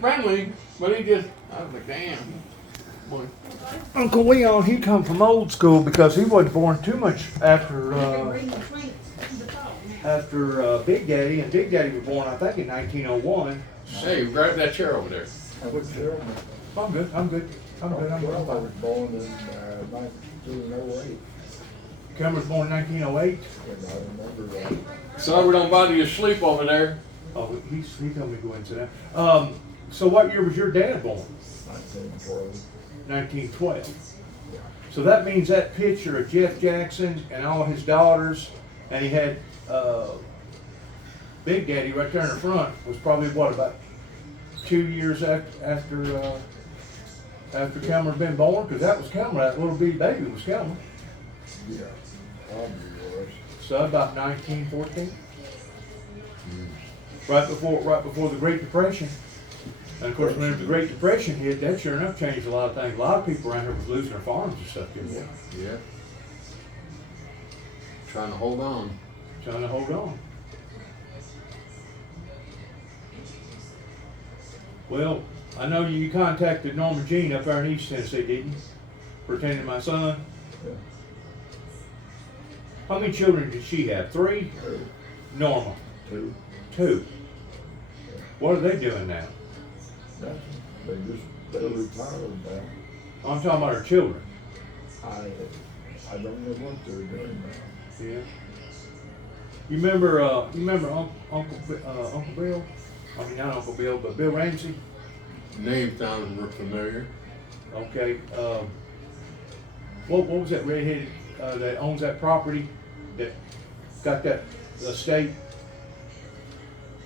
friendly, but he just, I was like, damn. Boy. Uncle Leon, he come from old school because he wasn't born too much after Big Daddy, and Big Daddy was born, I think, in 1901. Hey, grab that chair over there. I'm good. I'm good. I was born in 1908. Cameron was born in 1908. And I remember that. So we don't bother you to sleep over there. Oh, he told me to go and sit down. So what year was your dad born? 1912. 1912. So that means that picture of Jeff Jackson and all his daughters, and he had Big Daddy right there in the front, was probably what, about 2 years after Cameron been born? Because that was Cameron, that little bitty baby was Cameron. Yeah, probably was. So about 1914. Right before the Great Depression. And of course, whenever the Great Depression hit, that sure enough changed a lot of things. A lot of people around here was losing their farms and stuff, didn't they? Yeah. Trying to hold on. Trying to hold on. Well, I know you contacted Norma Jean up there in East Tennessee, didn't you? Pertaining to my son. Yeah. How many children did she have? 3? Two. Norma? 2. 2. What are they doing now? Nothing. They're retired now. I'm talking about her children. I don't know what they're doing now. Yeah. You remember Uncle Bill? I mean, not Uncle Bill, but Bill Ramsey. Name sounds familiar. Okay. What was that redheaded that owns that property, that got that estate?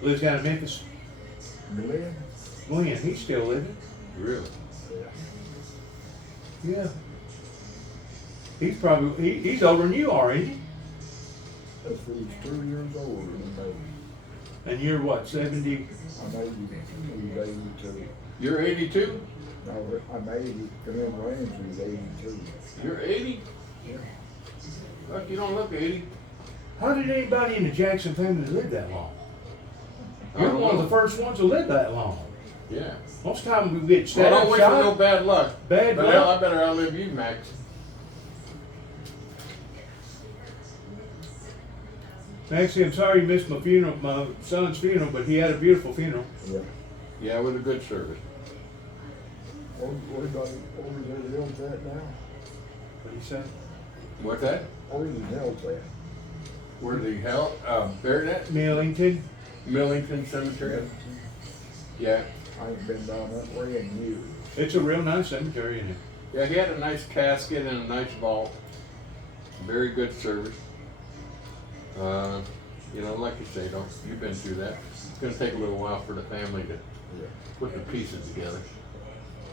Lives down in Memphis. Glenn? Glenn, he's still living. Really? Yeah. He's probably he's older than you are, isn't he? That's he's 2 years older than me. And you're what, 70? I'm 80. He's 82. You're 82? No, I'm 80. Glenn Ramsey's 82. You're 80? Yeah. Look, you don't look 80. How did anybody in the Jackson family live that long? I You're don't one of know. the first ones to live that long. Yeah. Most time we get Well, stabbed, don't wish for no shot. bad luck. Bad But luck? I better outlive you, Max. Actually, I'm sorry you missed my funeral, my son's funeral, but he had a beautiful funeral. Yeah. Yeah, with a good service. Where's the hills at now? What do you say? What's that? Where's the hills at? Where the hell? Buried at? Millington. Millington Cemetery. Yeah. I ain't been down that way in years. It's a real nice cemetery, isn't it? Yeah, he had a nice casket and a nice vault. Very good service. You know, like you say, you've been through that. It's gonna take a little while for the family to Yeah. put the pieces together.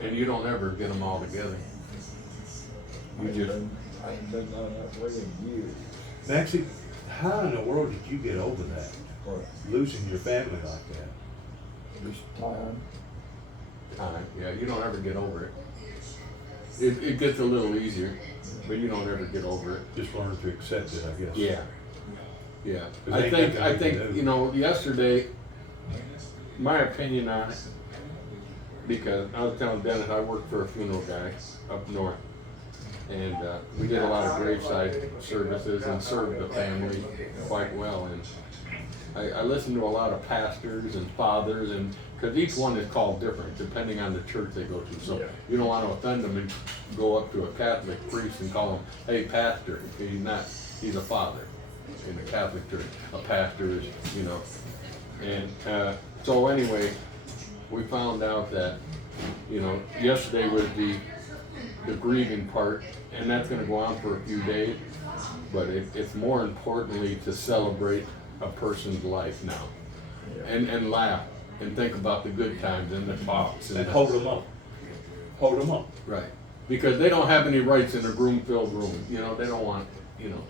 And you don't ever get them all together. I ain't been down that way in years. Maxie, how in the world did you get over that? But Losing your family like that? this time, Time, yeah, you don't ever get over it. It gets a little easier, but you don't ever get over it. Just learn to accept it, I guess. Yeah. Yeah. 'Cause I ain't think, nothing we can do. you know, yesterday, my opinion on it, because I was telling Dennis, I worked for a funeral guy up north. And we did a lot of graveside services and served the family quite well. And I listened to a lot of pastors and fathers, and because each one is called different depending on the church they go to. So Yeah. you don't want to offend them and go up to a Catholic priest and call him, "Hey, pastor." He's not. He's a father in the Catholic church. A pastor is, you know. And so anyway, we found out that, you know, yesterday was the grieving part, and that's going to go on for a few days, but it's more importantly to celebrate a person's life now, and laugh and think about the good times and the talks And hold them up. Hold them up. right, because they don't have any rights in a gloom-filled room. You know, they don't want, you know.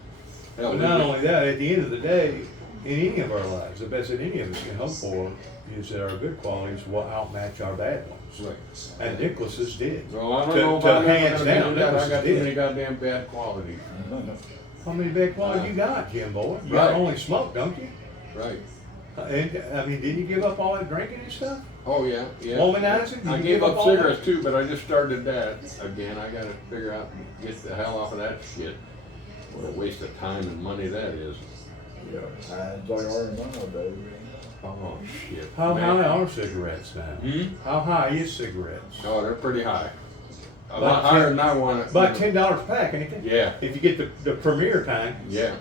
hell, But not only that, at the end of the day, in any of our lives, the best that any of us can hope for is that our good qualities will outmatch our bad ones. Right. And Nicholas's did. Well, I don't To- know to about hands that. down, I got Nicholas's too many did. goddamn bad qualities. How many bad qualities you got, Jim boy? You got Right. only smoke, don't you? Right. And I mean, didn't you give up all that drinking and stuff? Oh, yeah, yeah. Womanizing? I You gave give up all that? cigarettes too, but I just started that again. I gotta figure out, get the hell off of that shit. What a waste of time and money that is. Yeah, and they are nowadays. Oh, shit. How man. high are cigarettes now? Hmm? How high is cigarettes? Oh, they're pretty high. A About lot higher 10 than I want it. About $10 a pack, ain't it? Yeah, If you get the premier kind. yeah.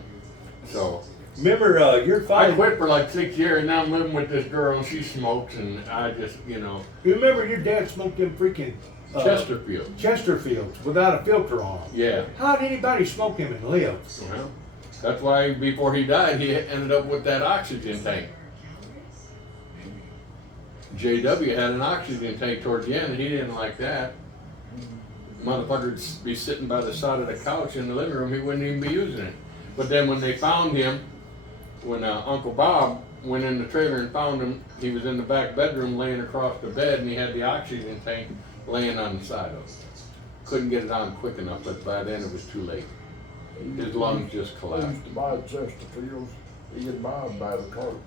So, Remember, your I father. quit for like 6 years, and now I'm living with this girl, and she smokes, and I just, you know, You remember your dad smoked them freaking Chesterfield. Chesterfields without a filter on them. Yeah. How did anybody smoke them and live? Well, that's why before he died, he ended up with that oxygen tank. JW had an oxygen tank towards the end, and he didn't like that. Motherfucker'd be sitting by the side of the couch in the living room, he wouldn't even be using it. But then when they found him, when Uncle Bob went in the trailer and found him, he was in the back bedroom laying across the bed, and he had the oxygen tank laying on the side of him. Couldn't get it on quick enough, but by then it was too late. His lungs just He collapsed. used to buy Chesterfields. He didn't buy them by the carton.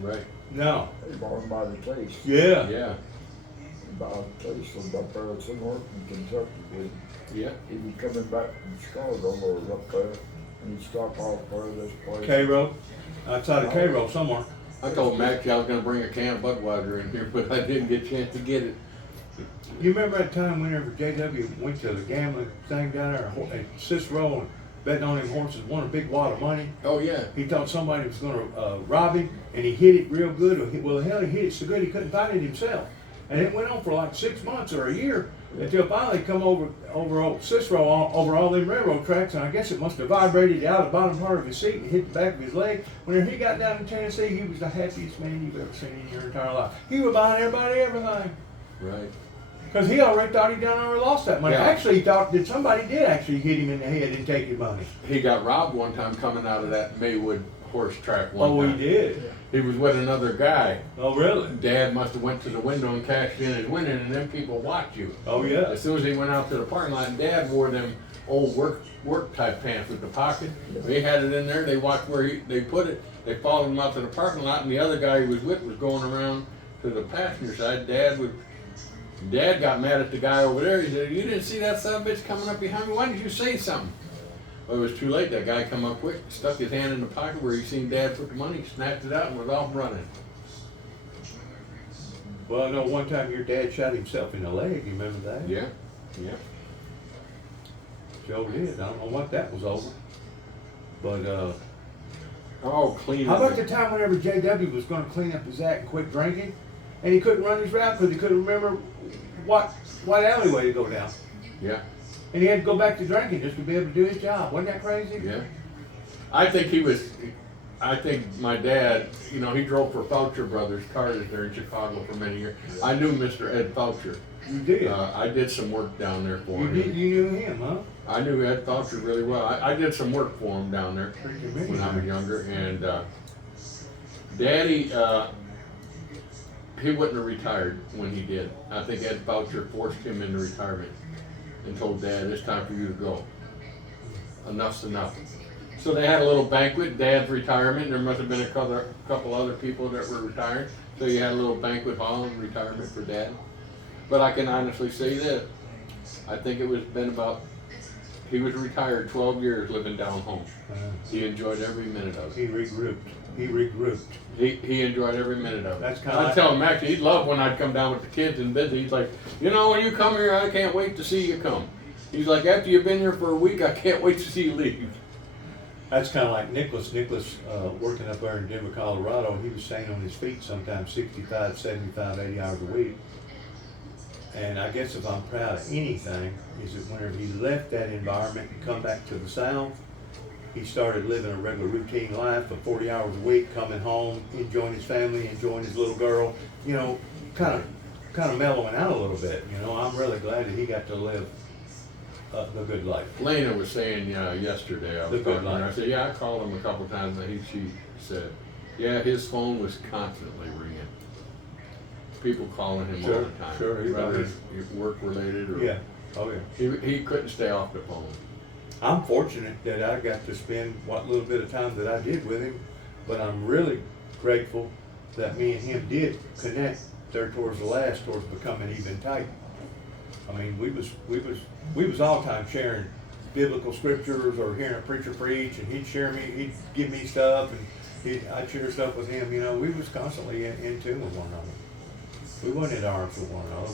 Right. No. He bought them by the case. Yeah. Yeah. He bought the case from up there somewhere in Kentucky. Yeah. He was coming back from Chicago or up there, and he'd stop off there at this place. Cairo. Outside of Cairo somewhere. I told Max I was gonna bring a can of Budweiser in here, but I didn't get a chance to get it. You remember that time whenever JW went to the gambling thing down there at Cicero and betting on them horses, won a big wad of money? Oh, yeah. He thought somebody was going to rob him, and he hit it real good. Well, hell, he hit it so good he couldn't find it himself. And it went on for like 6 months or a year until finally he come over old Cicero over all them railroad tracks, and I guess it must have vibrated out of the bottom part of his seat and hit the back of his leg. Whenever he got down in Tennessee, he was the happiest man you've ever seen in your entire life. He was buying everybody everything. Right. Because he already thought he done already lost that money. Yeah. Actually, he thought that somebody did actually hit him in the head and take his money. He got robbed one time coming out of that Maywood horse track one Oh, time. he did? He was with another guy. Oh, really? Dad must have went to the window and cashed in his winning, and them people watch you. Oh, yeah. As soon as he went out to the parking lot, and Dad wore them old work type pants with the pocket. They had it in there. They watched where they put it. They followed him out to the parking lot, and the other guy he was with was going around to the passenger side. Dad got mad at the guy over there. He said, "You didn't see that son of a bitch coming up behind me? Why didn't you say something?" Well, it was too late. That guy come up quick, stuck his hand in the pocket where he seen Dad put the money, snatched it out, and was off running. Well, I know one time your dad shot himself in the leg. You remember that? Yeah, yeah. Joe did. I don't know what that was over. But, Oh, clean. how about the time whenever JW was going to clean up his act and quit drinking? And he couldn't run his route because he couldn't remember what alleyway to go down. Yeah, And he had to go back to drinking just to be able to do his job. Wasn't that crazy? yeah. I think my dad, you know, he drove for Foucher Brothers cars there in Chicago for many years. I knew Mr. Ed Foucher. You did. I did some work down there for You him. did. You knew him, huh? I knew Ed Foucher really well. I did some work for him down there Freaking when I was amazing. younger. And Daddy, he wouldn't have retired when he did. I think Ed Foucher forced him into retirement and told Dad, "It's time for you to go. Enough's enough." So they had a little banquet, Dad's retirement. There must have been a couple other people that were retired. So you had a little banquet hall and retirement for Dad. But I can honestly say that I think it was he was retired 12 years living down home. He enjoyed every minute of it. He regrouped. He regrouped. He enjoyed every minute of it. That's kinda I'd like- tell him actually, he'd love when I'd come down with the kids and visit. He's like, "You know, when you come here, I can't wait to see you come." He's like, "After you've been here for a week, I can't wait to see you leave." That's kind of like Nicholas. Nicholas, working up there in Denver, Colorado, he was staying on his feet sometimes 65, 75, 80 hours a week. And I guess if I'm proud of anything, is that whenever he left that environment and come back to the South, he started living a regular routine life for 40 hours a week, coming home, enjoying his family, enjoying his little girl, you know, kind of mellowing out a little bit. You know, I'm really glad that he got to live the good life. Lena was saying yesterday, I The was good talking to her, I life. said, "Yeah, I called him a couple times," and she said, "Yeah, his phone was constantly ringing. People calling him all Sure, the time, sure, he whether was. it's work related or." Yeah. Oh yeah. He couldn't stay off the phone. I'm fortunate that I got to spend what little bit of time that I did with him, but I'm really grateful that me and him did connect there towards the last, towards becoming even tight. I mean, we was all time sharing biblical scriptures or hearing a preacher preach, and he'd he'd give me stuff, and I'd share stuff with him. You know, we was constantly in tune with one another. We wasn't at arms with one another.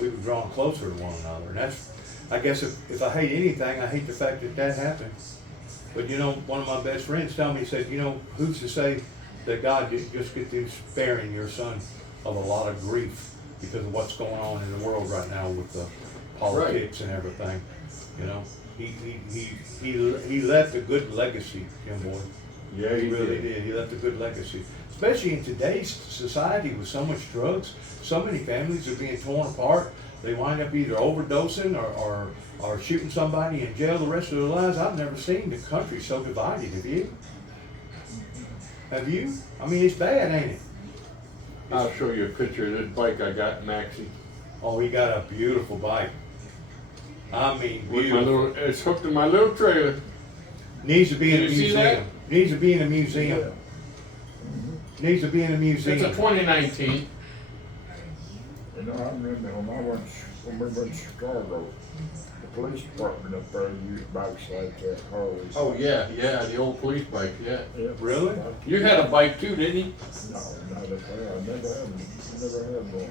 We were drawn closer to one another, and that's, I guess, if I hate anything, I hate the fact that happened. But you know, one of my best friends told me, he said, you know, who's to say that God just get through sparing your son of a lot of grief because of what's going on in the world right now with the politics and everything. You know, he left a good legacy, young boy. Yeah, He really did. He left a good legacy, especially in today's society with so much drugs. So many families are being torn apart. They wind up either overdosing or shooting somebody in jail the rest of their lives. I've never seen the country so divided. Have you? Have you? I mean, it's bad, ain't it? I'll show you a picture of this bike I got, Maxie. Oh, he got a beautiful bike. I mean, With beautiful. it's hooked to my little trailer. Needs to be in a Did you see that? museum. Needs to be in a museum. Yeah. Needs to be in a museum. It's a 2019. You know, I remember when we went to Chicago, the police department up there used bikes like that, Harleys. Oh yeah, the old police bike, yeah. Yeah. Really? You had a bike too, didn't you? No, not up there. I never had one.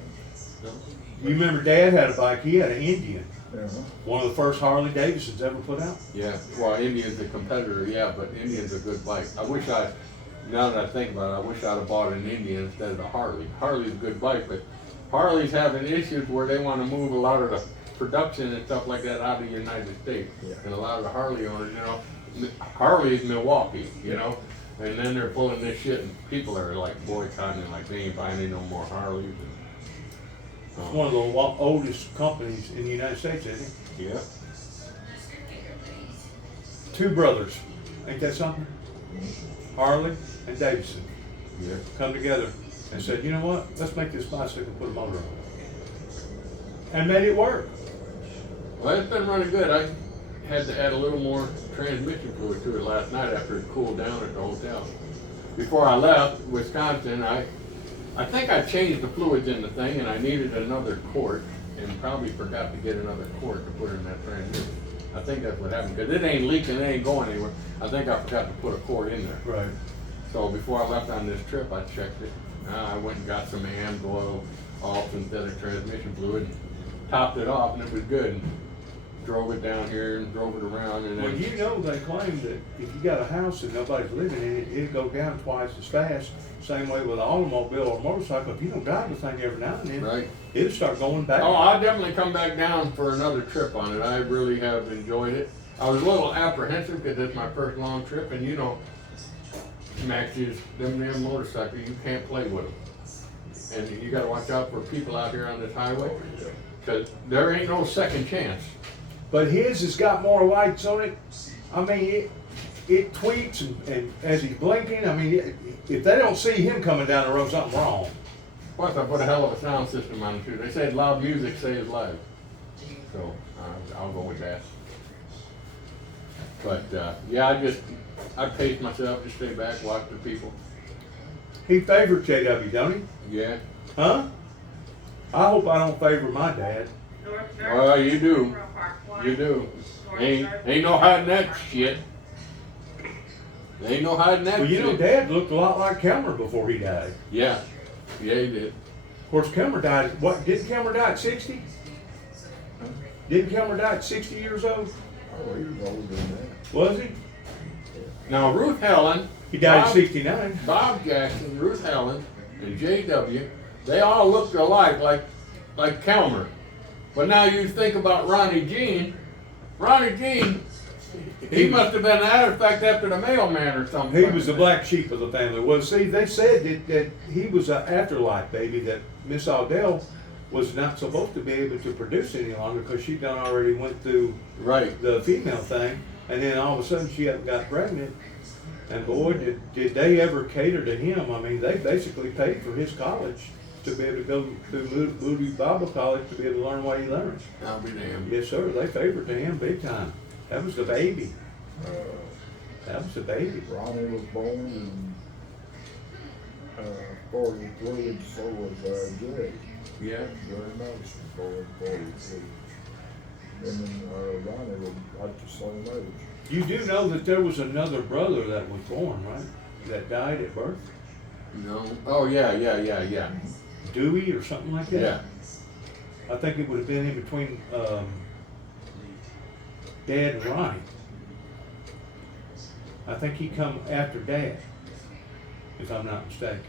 You remember Dad had a bike. He had an Indian. Uh-huh. One of the first Harley Davidsons ever put out. Yeah. Well, Indian's a competitor, yeah, but Indian's a good bike. Now that I think about it, I wish I'd have bought an Indian instead of a Harley. Harley's a good bike, but Harley's having issues where they want to move a lot of the production and stuff like that out of the United States. Yeah. And a lot of the Harley owners, you know, Harley's Milwaukee, you know, and then they're pulling this shit and people are like boycotting, like they ain't buying any no more Harleys. It's one of the oldest companies in the United States, isn't it? Yeah. Two brothers. Ain't that something? Harley and Davidson Yeah. come together and said, you know what? Let's make this bicycle and put a motor on it. And made it work. Well, it's been running good. I had to add a little more transmission fluid to it last night after it cooled down at the hotel. Before I left Wisconsin, I think I changed the fluids in the thing and I needed another quart and probably forgot to get another quart to put in that transmission. I think that's what happened because it ain't leaking, it ain't going anywhere. I think I forgot to put a quart in there. Right. So before I left on this trip, I checked it. I went and got some AMGLOW all synthetic transmission fluid, topped it off, and it was good. Drove it down here and drove it around, and Well, then you know they claim that if you got a house and nobody's living in it, it'll go down twice as fast. Same way with an automobile or motorcycle. If you don't drive the thing every now and then, right. it'll start going back. Oh, I'll definitely come back down for another trip on it. I really have enjoyed it. I was a little apprehensive because it's my first long trip, and you know, Max's them motorcycles, you can't play with them, and you got to watch out for people out here on this highway because there ain't no second chance. But his has got more lights on it. I mean, it tweets and as he's blinking, I mean, if they don't see him coming down the road, something's wrong. Plus, I put a hell of a sound system on it too. They said loud music saves lives, so I'll go with that. But yeah, I paced myself to stay back, watch the people. He favored JW, don't he? Yeah. Huh? I hope I don't favor my dad. Well, you do. You do. Ain't no hiding that shit. Ain't no hiding that Well, you know, shit. Dad looked a lot like Kelmer before he died. Yeah. Yeah, he did. Of course, Kelmer died. What? Didn't Kelmer die at 60? Didn't Kelmer die at 60 years old? Oh, he was older than that. Was he? Now, Ruth Helen, He died at Bob- 69. Bob Jackson, Ruth Helen, and J.W., they all looked alike, like Kelmer. But now you think about Ronnie Jean. Ronnie Jean, he must have been an artifact after the mailman or something. He was the black sheep of the family. Well, see, they said that he was an afterlife baby, that Miss Aldell was not supposed to be able to produce any longer because she done already went through Right. the female thing, and then all of a sudden she got pregnant. And boy, did they ever cater to him. I mean, they basically paid for his college to be able to go to Moody Bible College to be able to learn what he learned. I'll be damned. Yes, sir. They favored to him big time. That was the baby. That was the baby. Ronnie was born 43, and so was Jerry. Yeah. Jerry Madison born 43. Him and Ronnie were like the same age. You do know that there was another brother that was born, right? That died at birth? No. Oh, yeah. Dewey or something like that? Yeah. I think it would have been in between Dad and Ronnie. I think he come after Dad, if I'm not mistaken.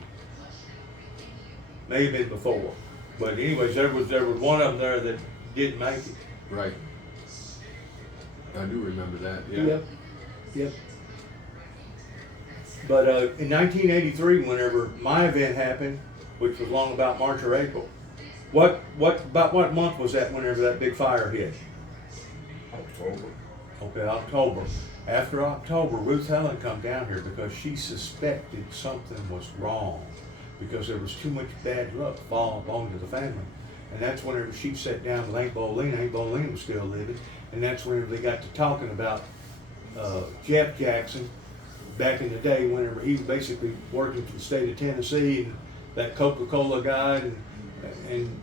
May have been before. But anyways, there was one of them there that didn't make it. Right. I do remember that, yeah. Yep. But in 1983, whenever my event happened, which was long about March or April, about what month was that whenever that big fire hit? October. Okay, October. After October, Ruth Helen come down here because she suspected something was wrong because there was too much bad luck falling onto the family. And that's whenever she sat down with Aunt Bolina. Aunt Bolina was still living. And that's whenever they got to talking about Jeff Jackson back in the day, whenever he was basically working for the state of Tennessee and that Coca-Cola guy. And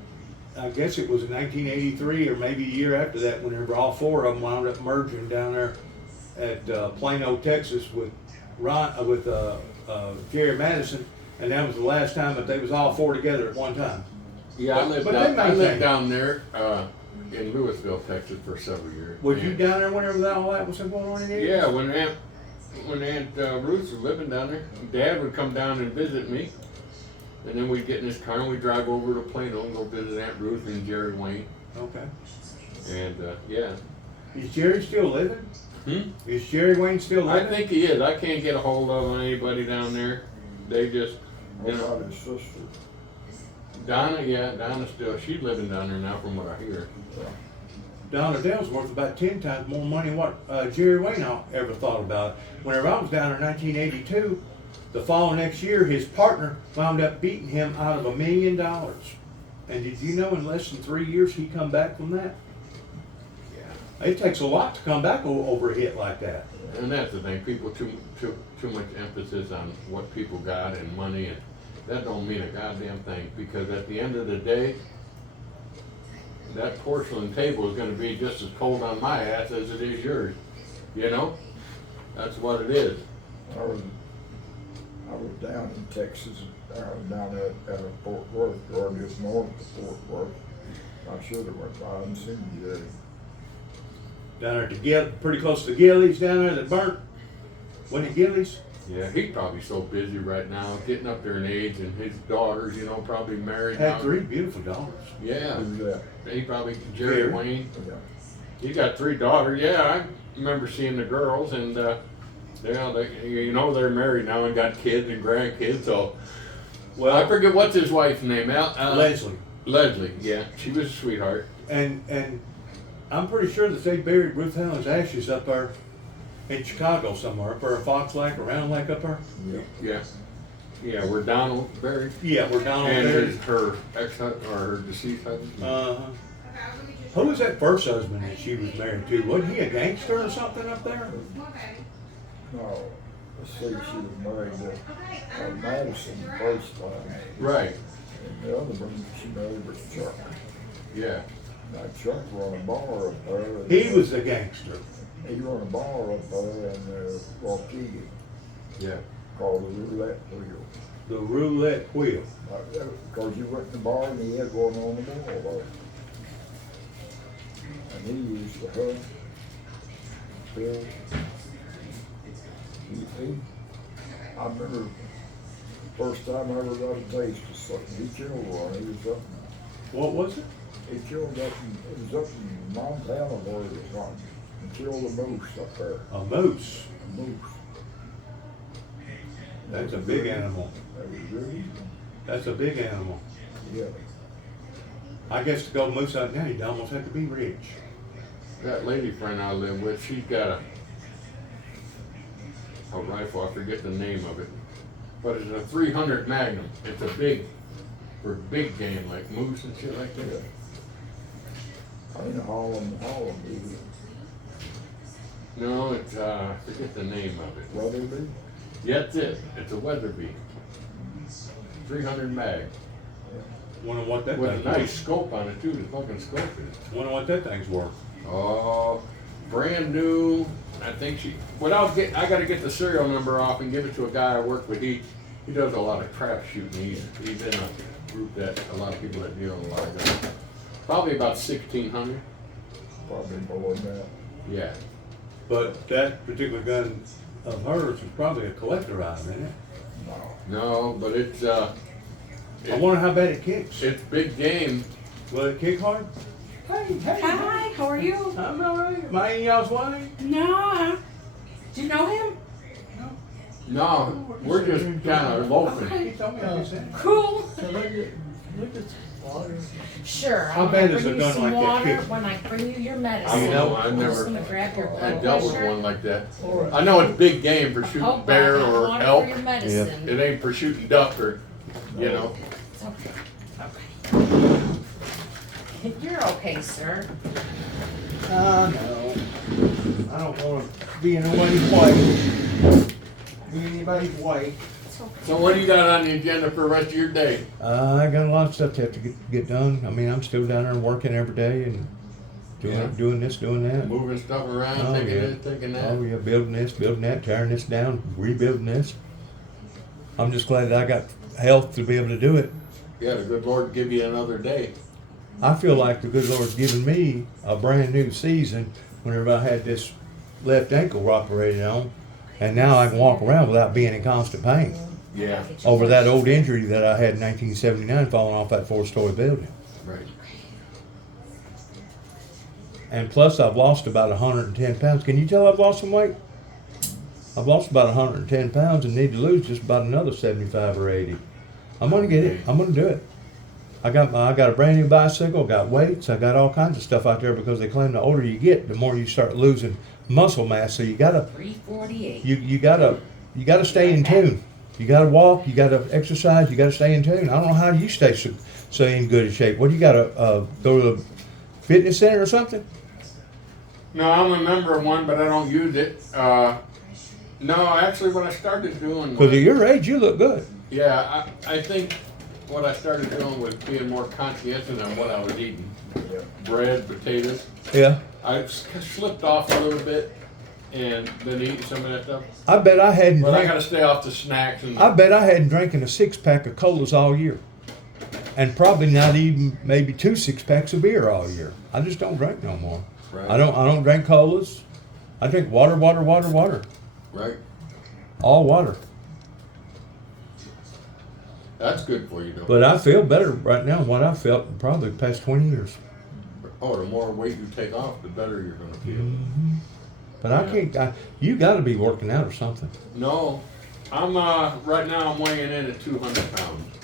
I guess it was in 1983 or maybe a year after that, whenever all four of them wound up merging down there at Plano, Texas with Jerry Madison. And that was the last time that they was all four together at one time. Yeah, I lived down there in Louisville, Texas for several years. Was you down there whenever all that was going on in there? Yeah, when Aunt Ruth was living down there, Dad would come down and visit me. And then we'd get in his car and we'd drive over to Plano and go visit Aunt Ruth and Jerry Wayne. Okay. And yeah. Is Jerry still living? Is Jerry Wayne still living? I think he is. I can't get a hold of anybody down there. They just, What about his sister? Donna's still, she's living down there now from what I hear. Donna Dale's worth about 10 times more money than what Jerry Wayne ever thought about. Whenever I was down in 1982, the fall next year, his partner wound up beating him out of $1 million. And did you know in less than 3 years he come back from that? Yeah. It takes a lot to come back over a hit like that. And that's the thing, people too much emphasis on what people got and money, and that don't mean a goddamn thing, because at the end of the day, that porcelain table is gonna be just as cold on my ass as it is yours, you know? That's what it is. I was down in Texas, down at Fort Worth, or just north of Fort Worth. I should have went by and seen you there. Down there pretty close to Gillies down there that burnt. Wasn't it Gillies? Yeah, he's probably so busy right now, getting up there in age, and his daughters, you know, probably married now. Had 3 beautiful daughters. Yeah. Who's that? He probably, Jerry Wayne. Yeah. He got 3 daughters. Yeah, I remember seeing the girls, and they're married now and got kids and grandkids. So, well, I forget what's his wife's name. Leslie. Leslie. Yeah, she was a sweetheart. And I'm pretty sure that they buried Ruth Helen's ashes up there in Chicago somewhere, up there in Fox Lake or Round Lake up there. Yeah, where Donald buried. Yeah, where Donald and buried. her ex-husband or her deceased husband. Who was that first husband that she was married to? Wasn't he a gangster or something up there? No, let's see, she was married to Madison the first time. Right. And the other one she married was Chuck. Yeah. Now Chuck run a bar up there. He was a gangster. He run a bar up there in Waukegan. Yeah. Called the Roulette Wheel. The Roulette Wheel. Because you went in the bar and he had one on the wall there. And he used to hunt, fill. I remember first time I ever got a taste of something. He killed one. He was up. What was it? He killed it was up in Montana where he was from. He killed a moose up there. A moose. A moose. That's a big animal. That was really. That's a big animal. Yeah. I guess to go moose out now, you'd almost have to be rich. That lady friend I live with, she's got a rifle, I forget the name of it, but it's a 300 Magnum. It's a for big game like moose and shit like that. Yeah. I mean, Holland, either. No, it's I forget the name of it. Weatherby? Yeah, that's it. It's a Weatherby. 300 mag. Wonder what that With a thing's nice worth. scope on it too, the fucking scope is. Wonder what that thing's worth. Oh, brand new. I think I gotta get the serial number off and give it to a guy I work with. He does a lot of trap shooting. He's in a group that a lot of people that deal in a lot of guns. Probably about 1,600. Probably more than that. Yeah. But that particular gun of hers is probably a collector item, isn't it? No. No, but it's I wonder how bad it kicks. it's big game. Will it kick hard? Hey, Hi, how are you? I'm alright. Am I in y'all's way? No. Do you know him? No, we're just kind of loafing. Okay. He told me how to say it. Cool. Can I get some water? Sure. How I'm bad gonna is a bring you gun some like that water kick? when I bring you your I medicine. don't know. I've I'm just never gonna grab your blood had dealt with pressure. one like that. All right. I know it's big game for shooting Oh, bear I got or water elk. for your medicine. It ain't for shooting duck or, you know. It's okay. Okay. You're okay, sir. No. I don't wanna be in anybody's way. Be in anybody's way. It's okay. So what do you got on the agenda for the rest of your day? I got a lot of stuff to have to get done. I mean, I'm still down there working every day and doing this, doing that. Moving stuff around, Oh, taking yeah. this, taking that. Oh yeah, building this, building that, tearing this down, rebuilding this. I'm just glad that I got health to be able to do it. Yeah, the good Lord give you another day. I feel like the good Lord's given me a brand new season whenever I had this left ankle operated on, and now I can walk around without being in constant pain Yeah, Get your over that medicine. old injury that I had in 1979 falling off that 4-story building. right. And plus, I've lost about 110 pounds. Can you tell I've lost some weight? I've lost about 110 pounds and need to lose just about another 75 or 80. I'm gonna get it. I'm gonna do it. I got a brand new bicycle. Got weights. I got all kinds of stuff out there because they claim the older you get, the more you start losing muscle mass. So you gotta 348. you gotta stay in tune. You gotta walk. You gotta exercise. You gotta stay in tune. I don't know how you stay in good shape. What do you gotta go to the fitness center or something? No, I'm a member of one, but I don't use it. No, actually, what I started doing Because was, at your age, you look good. yeah, I think what I started doing was being more conscientious on what I was eating. Yeah. Bread, potatoes. Yeah. I slipped off a little bit and been eating some of that stuff. I bet I hadn't But I drank. gotta stay off the snacks and. I bet I hadn't drinking a 6-pack of colas all year, and probably not even maybe 2 6-packs of beer all year. I just don't drink no more. Right. I don't drink colas. I drink water, Right. all water. That's good for you, though. But I feel better right now than what I've felt in probably the past 20 years. Oh, the more weight you take off, the better you're gonna feel. But I can't. You got to be working out or something. No, I'm right now I'm weighing in at 200 pounds.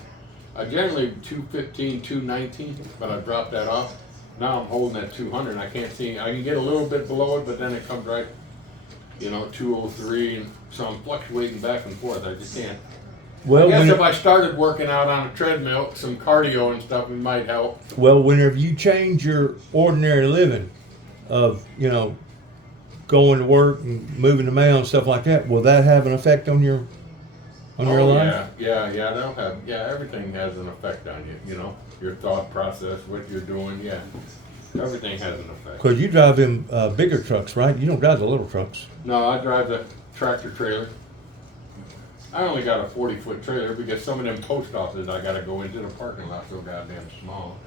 I generally 215, 219, but I dropped that off. Now I'm holding at 200. I can't see. I can get a little bit below it, but then it comes right, 203. And so I'm fluctuating back and forth. I just can't. Well, I guess if I started working out on a treadmill, some cardio and stuff, it might help. whenever you change your ordinary living of going to work and moving the mail and stuff like that, will that have an effect on your life? Yeah, that'll have. Yeah, everything has an effect on you. Your thought process, what you're doing. Yeah, everything has an effect. Because you drive them bigger trucks, right? You don't drive the little trucks. No, I drive the tractor trailer. I only got a 40-foot trailer because some of them post offices I gotta go into the parking lot so goddamn small.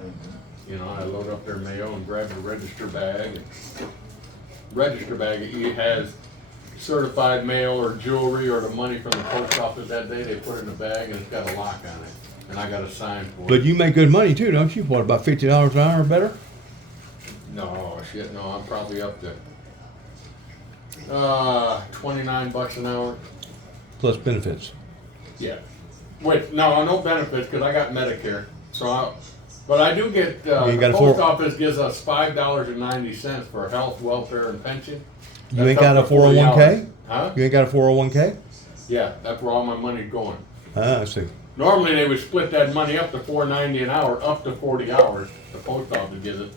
I load up their mail and grab the register bag. It has certified mail or jewelry or the money from the post office that day. They put it in the bag and it's got a lock on it, and I got a sign for it. But you make good money too, don't you? What, about $50 an hour or better? No, shit, no, I'm probably up to $29 an hour. Plus benefits. Yeah. Wait, no benefits because I got Medicare. But I do get, You the got a post four- office gives us $5.90 for health, welfare, and pension. You ain't That's got a up to 40 401k? hours. Huh? You ain't got a 401k? Yeah, that's where all my money's going. Ah, I see. Normally they would split that money up to $4.90 an hour, up to 40 hours. The post office gives it.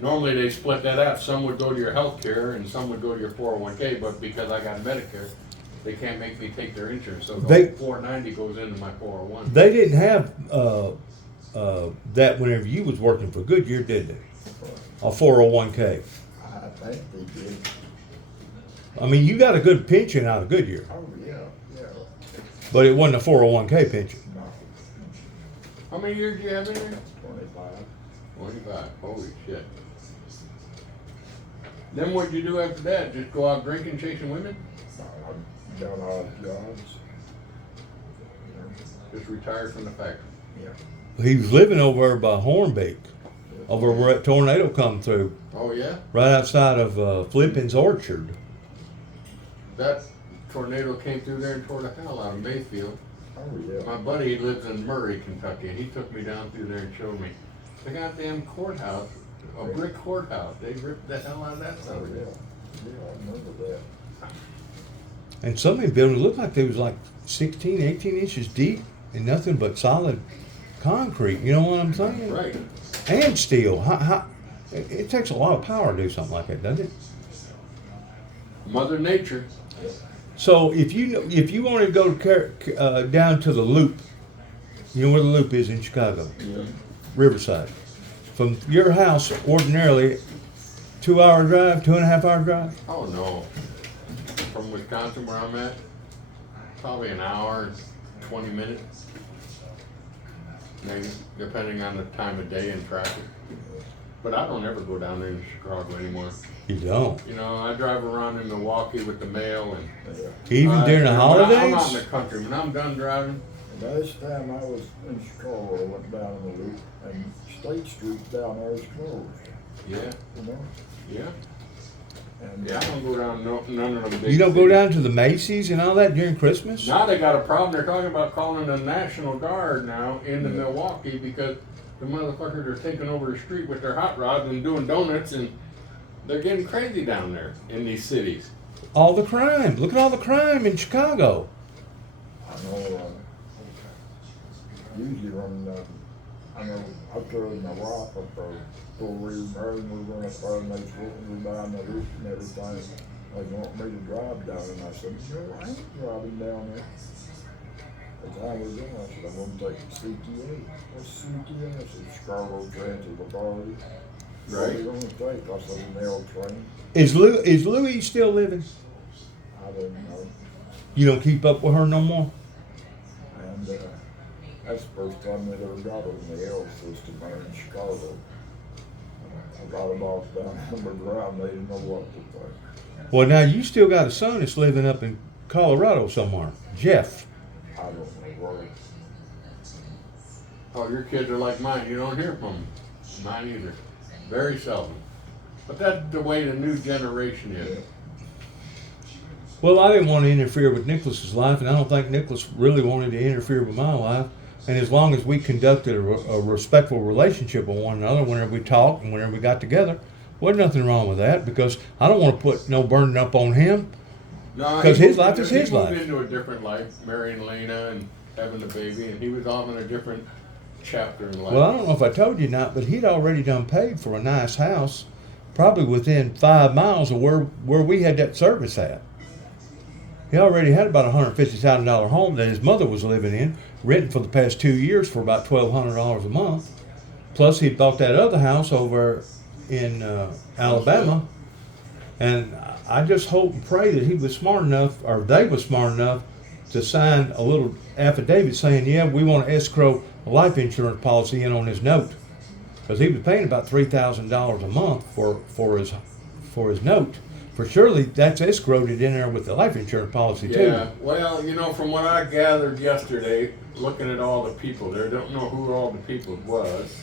Normally they split that up. Some would go to your health care and some would go to your 401k, but because I got Medicare, they can't make me take their insurance, so They- the 490 goes into my 401. They didn't have that whenever you was working for Goodyear, did they? A 401k. I think they did. I mean, you got a good pension out of Goodyear, Oh, yeah, yeah. but it wasn't a 401k pension. No, How many years do you have in there? 25. 25. Holy shit. Then what'd you do after that? Just go out drinking, chasing women? No, I've done odd jobs. Just retired from the factory. Yeah. He was living over there by Hornbeak, over where that tornado come through, Oh yeah? right outside of Flippin's Orchard. That tornado came through there and tore the hell out of Mayfield. Oh, yeah. My buddy lives in Murray, Kentucky, and he took me down through there and showed me the goddamn courthouse, a brick courthouse. They ripped the hell out of that Oh, stuff. yeah. Yeah, I remember that. And some of them buildings looked like they was like 16, 18 inches deep and nothing but solid concrete. You know what I'm saying? Right. And steel. It takes a lot of power to do something like that, doesn't it? Mother Nature. So if you wanted to go down to the Loop, you know where the Loop is in Chicago, Yeah. Riverside. From your house, ordinarily, 2-hour drive, 2.5-hour drive. Oh no. From Wisconsin where I'm at, probably an hour and 20 minutes. Maybe, depending on the time of day and traffic. But I don't ever go down there in Chicago anymore. You don't. You know, I drive around in Milwaukee with the mail and Even during the I'm holidays. out in the country. When I'm done driving, Last time I was in Chicago, I went down the loop, and State Street down there is closed, yeah, you know? yeah. And Yeah, I don't go down none of them big You don't go cities. down to the Macy's and all that during Christmas? Now they got a problem. They're talking about calling the National Guard now into Milwaukee because the motherfuckers are taking over the street with their hot rods and doing donuts, and they're getting crazy down there in these cities. All the crime. Look at all the crime in Chicago. I know, usually when, I know, up there in my wife up there, four-wheel Maryland, we went up there and they floating me down the loop and everything. They want me to drive down, and I said, no, I ain't driving down there. As I was in, I said, I'm gonna take the CTA. What's CTA? I said, Chicago Transit Authority. What are you gonna take? I said, an L train. Is Louie still living? I didn't know. You don't keep up with her no more? And, that's the first time they ever got on the L system there in Chicago. I got them off down on the ground, they didn't know what to think. Well, now you still got a son that's living up in Colorado somewhere, Jeff. I don't know where. Oh, your kids are like mine. You don't hear from them. Mine either. Very seldom. But that's the way the new generation is. Well, I didn't want to interfere with Nicholas's life, and I don't think Nicholas really wanted to interfere with my life. And as long as we conducted a respectful relationship with one another, whenever we talked and whenever we got together, wasn't nothing wrong with that, because I don't want to put no burden up on him. No, Because he his moved life is into- his he moved life. into a different life, marrying Lena and having a baby, and he was off in a different chapter in life. Well, I don't know if I told you or not, but he'd already done paid for a nice house, probably within 5 miles of where we had that service at. He already had about a $150,000 home that his mother was living in, renting for the past 2 years for about $1,200 a month. Plus, he'd bought that other house over in Alabama. And I just hope and pray that he was smart enough, or they were smart enough, to sign a little affidavit saying, yeah, we want to escrow a life insurance policy in on his note. Because he was paying about $3,000 a month for his note. For surely that's escrowed in there with the life insurance policy too. yeah, well, you know, from what I gathered yesterday, looking at all the people there, don't know who all the people was.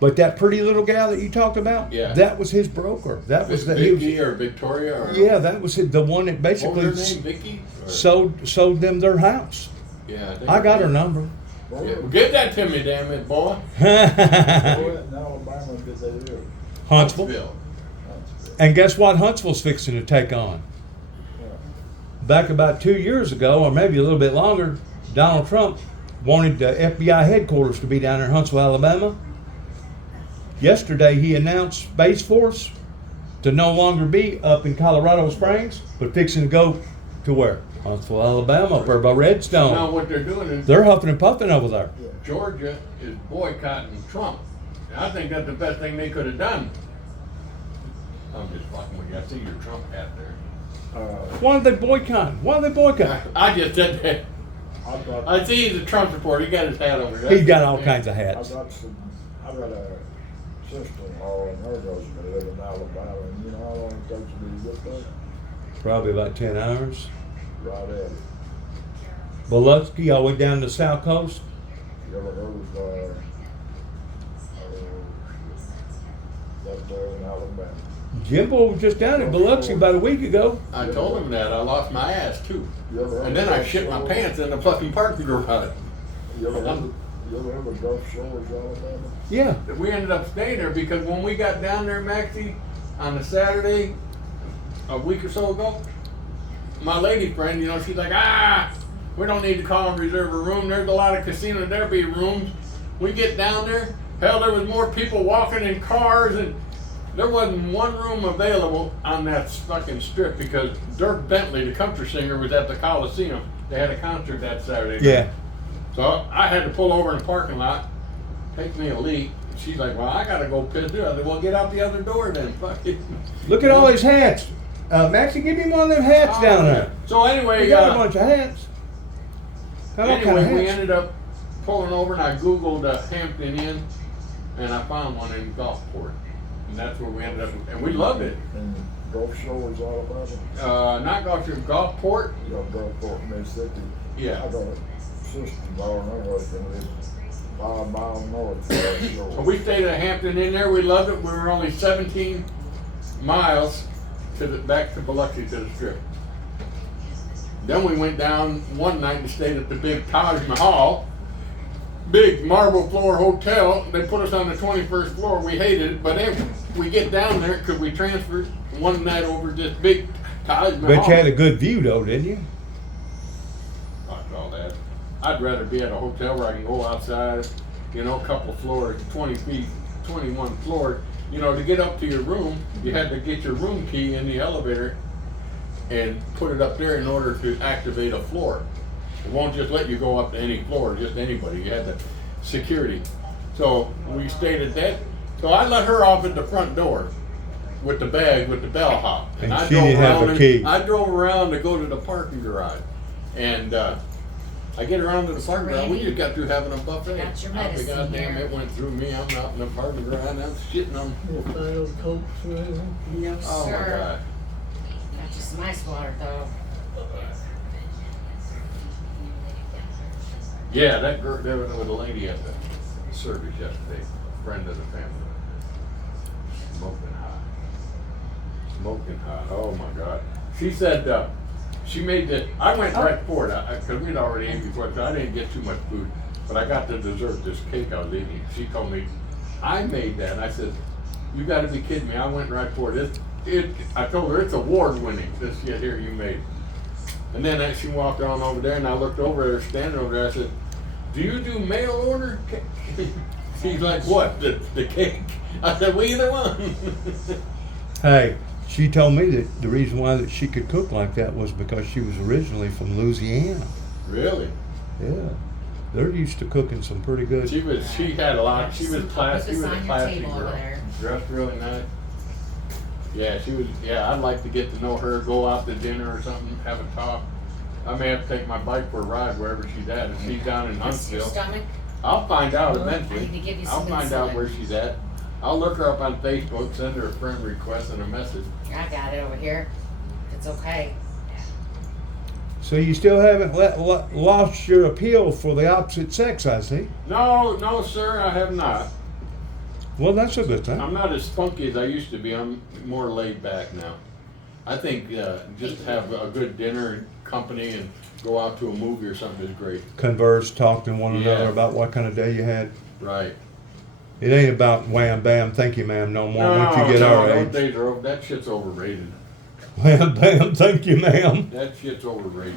But that pretty little gal that you talked about, Yeah. that was his broker. That was the Vicky or Victoria or yeah, that was the one that what basically was her name? Vicky? Or- sold them their house. yeah, I got her number. Where, Yeah, well, give that to me, damn it, boy. where in Alabama did they live? Huntsville. Bill. And guess what Huntsville's fixing to take on? Back about 2 years ago, or maybe a little bit longer, Donald Trump wanted the FBI headquarters to be down there in Huntsville, Alabama. Yesterday, he announced Space Force to no longer be up in Colorado Springs, but fixing to go to where? Huntsville, Alabama, up there by Now Redstone. what they're doing is They're huffing and puffing over there. Georgia is boycotting Trump. And I think that's the best thing they could have done. I'm just fucking with you. I see your Trump hat there. Why are they boycotting? Why are they boycotting? I just said that. I've got, I see he's a Trump supporter. He got his hat over there. He's got all kinds of I've hats. got a sister-in-law and her husband live in Alabama, and you know how long it takes me to get there? Probably about 10 hours. Right at it. Biloxi, all the way down to the south coast. You ever heard of, up there in Alabama? Jimbo was just down in Biloxi about a week ago. I told him that. I lost my ass too. You ever heard And then of I Gulf shit my Shores? pants in the fucking parking garage. You ever heard of Gulf Shores, Alabama? Yeah. We ended up staying there because when we got down there, Maxie, on a Saturday, a week or so ago, my lady friend, you know, she's like, we don't need to call and reserve a room. There's a lot of casinos, there'll be rooms. We get down there, hell, there was more people walking in cars, and there wasn't one room available on that fucking strip because Dirk Bentley, the country singer, was at the Coliseum. They had a concert that Saturday night. Yeah. So I had to pull over in the parking lot, take me a leak. She's like, well, I gotta go piss too. I said, well, get out the other door then. Fuck it. Look at all these hats. Maxie, give me one of them hats down there. So anyway, We got a bunch of hats. Got all kind of anyway, we hats. ended up pulling over and I Googled Hampton Inn and I found one in Gulfport. And that's where we ended up, and we loved it. In Gulf Shores, Alabama? Not Gulfport. You know, Gulfport, Mississippi. Yeah. I got a sister-in-law and her husband lives 5 miles north of Gulf Shores. So we stayed at Hampton Inn there. We loved it. We were only 17 miles back to Biloxi to the strip. Then we went down one night and stayed at the big Taj Mahal, big marble floor hotel. They put us on the 21st floor. We hated it, but then we get down there because we transferred one night over this big Taj Mahal. Bet you had a good view though, didn't you? Fuck all that. I'd rather be at a hotel where I can go outside, you know, a couple floors, 20 feet, 21 floors. You know, to get up to your room, you had to get your room key in the elevator and put it up there in order to activate a floor. It won't just let you go up to any floor, just anybody. You had the security. So we stayed at that. So I let her off at the front door with the bag, with the bellhop. And I she didn't have a key. I drove around to go to the parking garage. And I get around to the parking garage. We just got through having a buffet. Got your I'll be medicine goddamn, here. it went through me. I'm out in the parking garage. I'm shitting on. No, Oh my sir. God. Got you some ice water though. Yeah, that girl, there was a lady at the service yesterday, a friend of the family. Smoking hot. Smoking hot. Oh my God. She said, she made the, I went right for it, because we'd already ate before, so I didn't get too much food. But I got the dessert, this cake I was eating. She told me, I made that. And I said, you gotta be kidding me. I went right for it. I told her it's award winning, this shit here you made. And then she walked on over there and I looked over at her standing over there. I said, do you do mail order cake? She's like, what, the cake? I said, well, either one. Hey, she told me that the reason why that she could cook like that was because she was originally from Louisiana. Really? Yeah. They're used to cooking some pretty good. She had a lot, she was classy, Put she this was a on your classy table over girl. there. Dressed really nice. Yeah, I'd like to get to know her, go out to dinner or something, have a talk. I may have to take my bike for a ride wherever she's at. If she's down in That's your Huntsville, stomach? I'll find out I eventually. need to give you I'll some find out insulin. where she's at. I'll look her up on Facebook, send her a friend request and a message. I got it over here. It's okay. So you still haven't lost your appeal for the opposite sex, I see. No, sir, I have not. Well, that's a good thing. I'm not as spunky as I used to be. I'm more laid back now. I think just to have a good dinner and company and go out to a movie or something is great. Converse, talk to one another Yeah. about what kind of day you had. Right. It ain't about wham bam, thank you ma'am no more once you get our those age. days are over. That shit's overrated. Wham bam, thank you ma'am. That shit's overrated.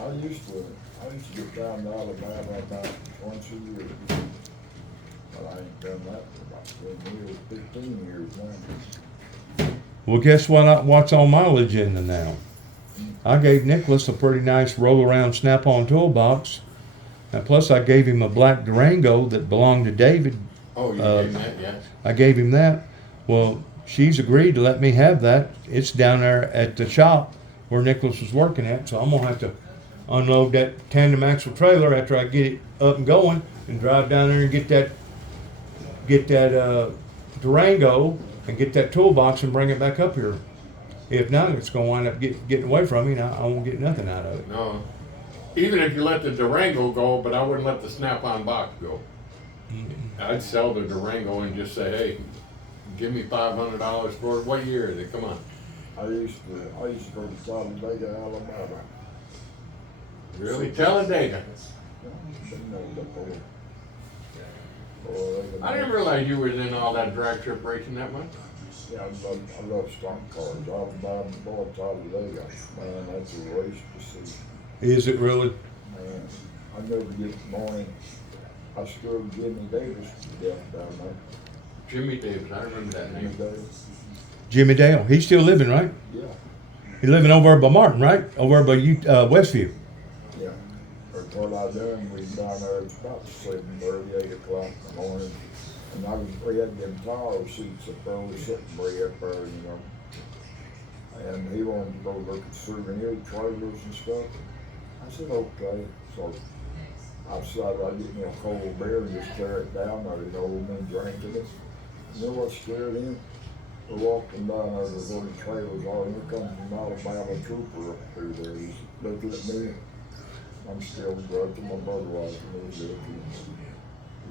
I used to get down to Alabama about once a year. But I ain't done that for about 10 years, 15 years now. Well, guess what? What's on my agenda now? I gave Nicholas a pretty nice roll-around snap-on toolbox. And plus, I gave him a black Durango that belonged to David. Oh, you gave that, yeah. I gave him that. Well, she's agreed to let me have that. It's down there at the shop where Nicholas was working at, so I'm gonna have to unload that tandem axle trailer after I get it up and going and drive down there and get that Durango and get that toolbox and bring it back up here. If not, it's gonna wind up getting away from me, and I won't get nothing out of it. No. Even if you let the Durango go, but I wouldn't let the snap-on box go. I'd sell the Durango and just say, hey, give me $500 for it. What year is it? Come on. I used to go to Talladega, Alabama. Really? Talladega. Been there before. I didn't realize you was in all that drag strip racing that much. Yeah, I love stock cars. Alabama, boy, Talladega. Man, that's a race to see. Is it really? Man, I never get the morning. I stood Jimmy Davis to death down there. Jimmy Davis, I remember that Jimmy name. Davis. Jimmy Dale. He's still living, right? Yeah, He's living over by Martin, right? Over by Westview. yeah. Or what I done, we down there, it's about 7:30, 8 o'clock in the morning. And we had them tire seats up there, we sitting way up there, you know. And he wanted to go look at souvenir trailers and stuff. I said, okay. So I decided I'd get me a cold beer and just tear it down. I didn't know me drinking it. You know what scared him? We're walking down there, there's little trailers are, and here comes an Alabama trooper up through there. He's looking at me. I'm still drugged, my brother was, and he was looking.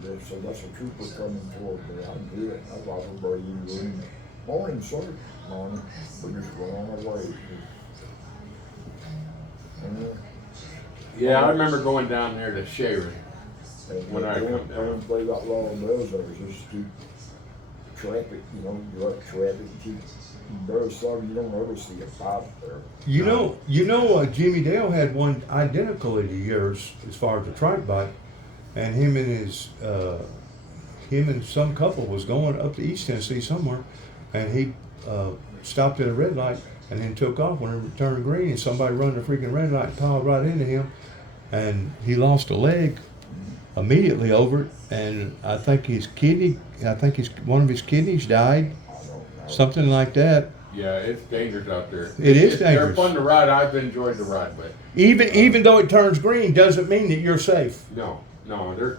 They said, that's a trooper coming toward me. I knew it. I thought everybody in the room. Morning, sir. Morning. We're just going on our way. And, Yeah, I remember going down there to Sharon. When I they come down. They got law and those are just keep traffic, you know, direct traffic, keep, very sorry you don't ever see a pipe there. You know, Jimmy Dale had one identical to yours as far as the trike bike, and him and some couple was going up to East Tennessee somewhere, and he stopped at a red light and then took off when it turned green, and somebody run the freaking red light and piled right into him, and he lost a leg immediately over it, and I think one of his kidneys died, something like that. Yeah, it's dangerous out there. It is dangerous. They're fun to ride. I've enjoyed the ride, but Even though it turns green doesn't mean that you're safe. no, there's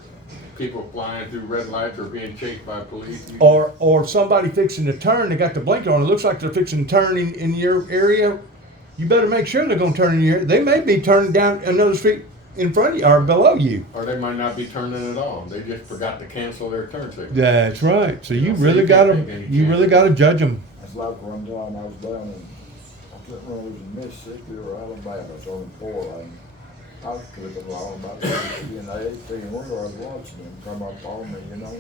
people flying through red lights or being chased by police. Or somebody fixing to turn, they got the blinker on, it looks like they're fixing to turn in your area. You better make sure they're gonna turn in your area. They may be turning down another street in front of you or below you. Or they might not be turning at all. They just forgot to cancel their turn signal. That's right. So you So really you can't take gotta any you really gotta judge them. It's like one time I was down in, I can't remember if it was in Mississippi or Alabama, it's on the 4 lane. I was clipping along about 50 and 18 where I was watching them come up on me, you know.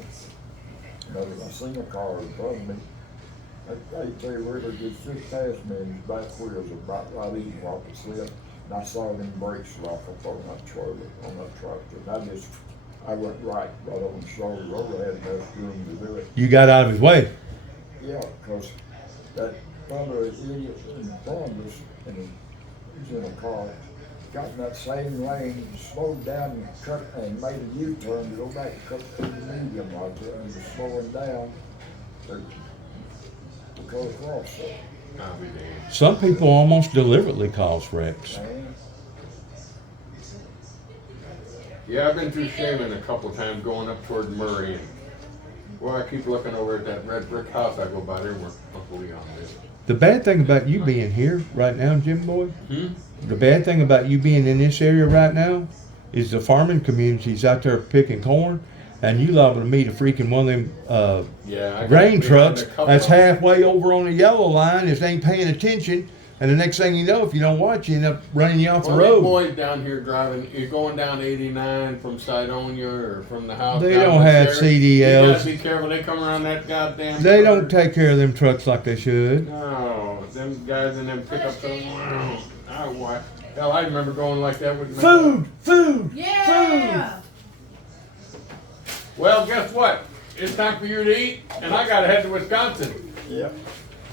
But I seen a car in front of me. That 18 wheeler just past me and his back wheels were about right even off the slip. And I saw them brakes lock up on that trailer, on that tractor. And I went right on the shoulder. I had enough room to do it. You got out of his way. Yeah, because that other idiot in front of us, and he was in a car, got in that same lane, slowed down and cut and made a U-turn to go back and cut through the medium like that, and he was slowing down to go across. So, I'll be damned. Some people almost deliberately cause wrecks. man, Yeah, I've been through Shaman a couple times going up toward Murray. And, well, I keep looking over at that red brick house I go by there where Uncle Leon lives. The bad thing about you being here right now, Jim Boy, Hmm? the bad thing about you being in this area right now is the farming community's out there picking corn, and you liable to meet a freaking one of them Yeah, I got grain behind trucks a couple that's of 'em. halfway over on the yellow line if they ain't paying attention, and the next thing you know, if you don't watch, you end up running you off the Well, these road. boys down here driving, you're going down 89 from Sidonia or from the house. They down don't to have there. CDLs. You gotta be careful. They come around that goddamn. They curve. don't take care of them trucks like they should. No, them guys in them pickups. Wow. Hell, I remember going like that with. Food! Yeah. Well, guess what? It's time for you to eat, and I gotta head to Wisconsin. yeah.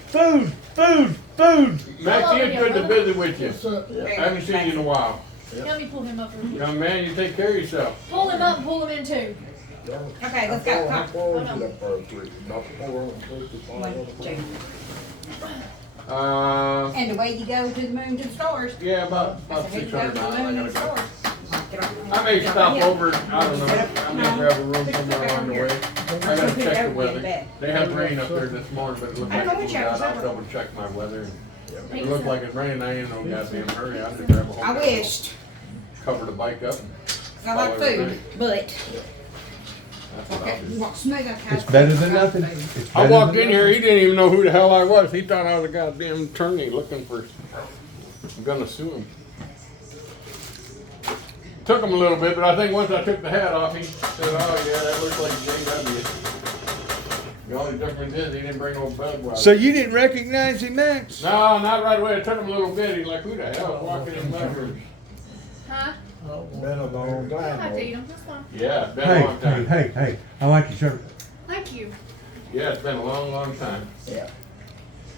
Food! Food! Maxie, it's good to visit with you. What's up? Yeah. I haven't seen you in a while. Let me pull him up real quick. Young man, you take care of yourself. Pull him up and pull him in too. Okay, let's go. How Come. far is it up there, Chris? About 455? And away you go to the moon, to the stars. Yeah, about I said, here you 600 go to the miles. I moon and gotta the go. stars. I may stop over, I don't know, I may grab a room somewhere along the way. I gotta check the weather. They had rain up there this morning, but it looked I like know it what was you out. was I'll over. double check my weather. It looked like it's raining, I ain't in no goddamn hurry, I'll just grab a whole. I wished, Cover the bike up. 'cause I like Call every food, night. but, That's what okay, I'll you do. walk smooth, okay. It's better than nothing. It's I better walked than in here, nothing. he didn't even know who the hell I was. He thought I was a goddamn attorney looking for, I'm gonna sue him. Took him a little bit, but I think once I took the hat off, he said, oh yeah, that looks like JW. The only difference is he didn't bring no Budweiser. So you didn't recognize him, Max? No, not right away. It took him a little bit. He's like, who the hell is walking in my room? Huh? Been a long I time. have to though. eat him. That's fine. Yeah, it's been a Hey, long time. hey, I like your shirt. Thank you. Yeah, it's been a long, long time. Yeah.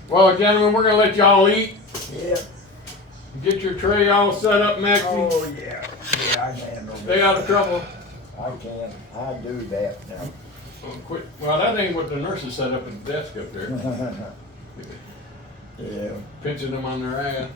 Well, gentlemen, we're gonna let y'all eat. Yeah. Get your tray all set up, Maxie. Oh, yeah. Yeah, I can handle Stay that. out of trouble. I can. I do that now. Quit. Well, that ain't what the nurses set up at the desk up there. Yeah. Pinching them on their ass.